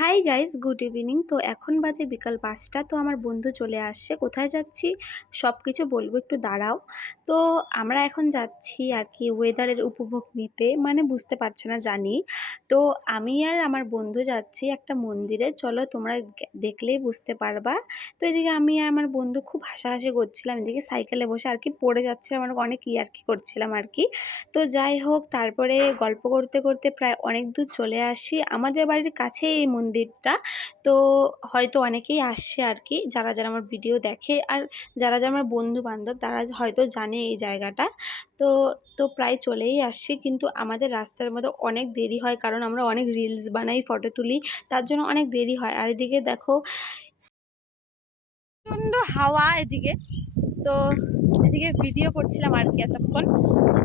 Hi guys, good evening. তো এখন বাজে বিকাল ৫টা। তো আমার বন্ধু চলে আসছে। কোথায় যাচ্ছি সব কিছু বলবো, একটু দাঁড়াও। তো আমরা এখন যাচ্ছি আর কি ওয়েদারের উপভোগ নিতে, মানে বুঝতে পারছো না জানি। তো আমি আর আমার বন্ধু যাচ্ছি একটা মন্দিরে, চলো তোমরা দেখলেই বুঝতে পারবা। তো এদিকে আমি আর আমার বন্ধু খুব হাসাহাসি করছিলাম, এদিকে সাইকেলে বসে আর কি পড়ে যাচ্ছিলাম, মানে অনেক ইয়ার্কি করছিলাম আর কি। তো যাই হোক, তারপরে গল্প করতে করতে প্রায় অনেক দূর চলে আসি। আমাদের বাড়ির কাছেই এই মন্দিরটা। তো হয়তো অনেকেই আসছে আর কি, যারা যারা আমার ভিডিও দেখে আর যারা যারা আমার বন্ধু বান্ধব তারা হয়তো জানে এই জায়গাটা। তো তো প্রায় চলেই আসছি, কিন্তু আমাদের রাস্তার মধ্যে অনেক দেরি হয়, কারণ আমরা অনেক রিলস বানাই, ফটো তুলি, তার জন্য অনেক দেরি হয়। আর এদিকে দেখো প্রচণ্ড হাওয়া এদিকে। তো এদিকে ভিডিও করছিলাম আর কি এতক্ষণ।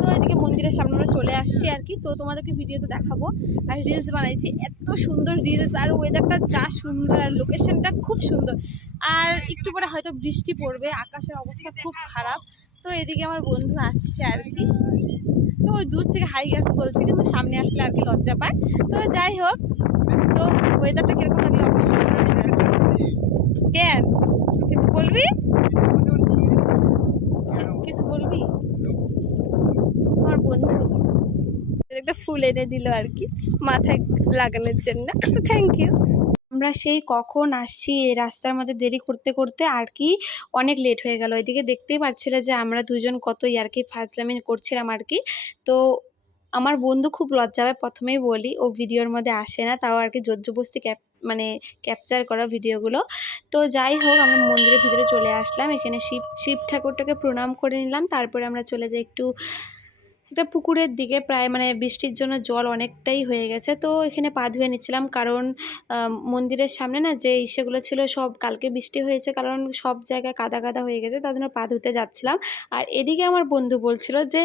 তো এদিকে মন্দিরের সামনে আমরা চলে আসছি আর কি। তো তোমাদেরকে ভিডিওতে দেখাবো। আর রিলস বানাইছি, এত সুন্দর রিলস, আর ওয়েদারটা যা সুন্দর, আর লোকেশনটা খুব সুন্দর। আর একটু পরে হয়তো বৃষ্টি পড়বে, আকাশের অবস্থা খুব খারাপ। তো এদিকে আমার বন্ধু আসছে আর কি। তো ওই দূর থেকে হাই গ্যাস বলছে, কিন্তু সামনে আসলে আর কি লজ্জা পায়। তো যাই হোক, তো ওয়েদারটা কিরকম লাগলো অবশ্যই কেন কিছু বলবি, কিছু বলবি? আমার বন্ধু একটা ফুল এনে দিল আর কি মাথায় লাগানোর জন্য, থ্যাংক ইউ। আমরা সেই কখন আসছি, এই রাস্তার মধ্যে দেরি করতে করতে আর কি অনেক লেট হয়ে গেল। এদিকে দেখতেই পাচ্ছিলে যে আমরা দুজন কত ইয়ার্কি ফাজলামি করছিলাম আর কি। তো আমার বন্ধু খুব লজ্জা পায়, প্রথমেই বলি, ও ভিডিওর মধ্যে আসে না, তাও আর কি জোরজবস্তি মানে ক্যাপচার করা ভিডিওগুলো। তো যাই হোক, আমরা মন্দিরের ভিতরে চলে আসলাম। এখানে শিব ঠাকুরটাকে প্রণাম করে নিলাম। তারপরে আমরা চলে যাই একটু একটা পুকুরের দিকে, প্রায় মানে বৃষ্টির জন্য জল অনেকটাই হয়ে গেছে। তো এখানে পা ধুয়ে নিচ্ছিলাম, কারণ মন্দিরের সামনে না যে ইসেগুলো ছিল সব, কালকে বৃষ্টি হয়েছে কারণ সব জায়গায় কাদা কাদা হয়ে গেছে, তার জন্য পা ধুতে যাচ্ছিলাম। আর এদিকে আমার বন্ধু বলছিল যে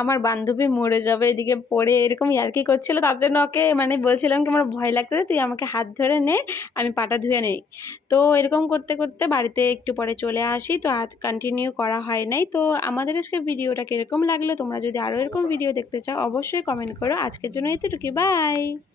আমার বান্ধবী মরে যাবে এদিকে পড়ে, এরকম ইয়ার্কি করছিল, তার জন্য ওকে মানে বলছিলাম কি আমার ভয় লাগতেছে, তুই আমাকে হাত ধরে নে, আমি পাটা ধুয়ে নেই। তো এরকম করতে করতে বাড়িতে একটু পরে চলে আসি। তো আজ কন্টিনিউ করা হয় নাই। তো আমাদের আজকে ভিডিওটা কীরকম লাগলো, তোমরা যদি আরও এরকম ভিডিও দেখতে চাও অবশ্যই কমেন্ট করো। আজকের জন্য এতটুকু, বাই।